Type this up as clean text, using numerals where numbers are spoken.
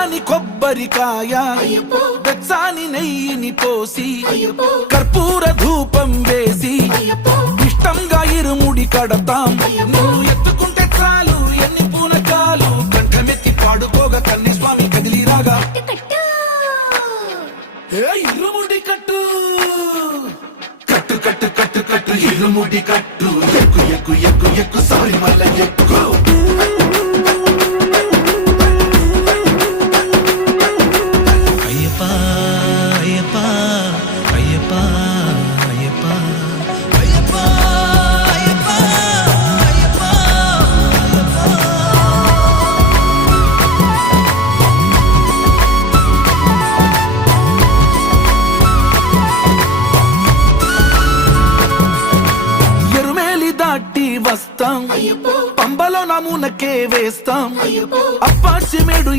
పచ్చాని కొబ్బరికాయ వెచ్చాని నెయ్యిని పోసి కర్పూర ధూపం వేసి ఇష్టంగా ఇరుముడి కడతాం. నువ్వు ఎత్తుకుంటే చాలు ఎన్ని పూనకాలు కంఠమెత్తి పాడుకోగా కన్యస్వామి కదిలిరాగా ఇరుముడి కట్టు కట్టు కట్టు కట్టు కట్టు ఇరుముడి కట్టు ఎక్కు ఎక్కు ఎక్కు ఎక్కు సారి మల్ల ఎక్కు. వస్తాం పంబలో నమూనకే వేస్తాం అప్పాచి మేడు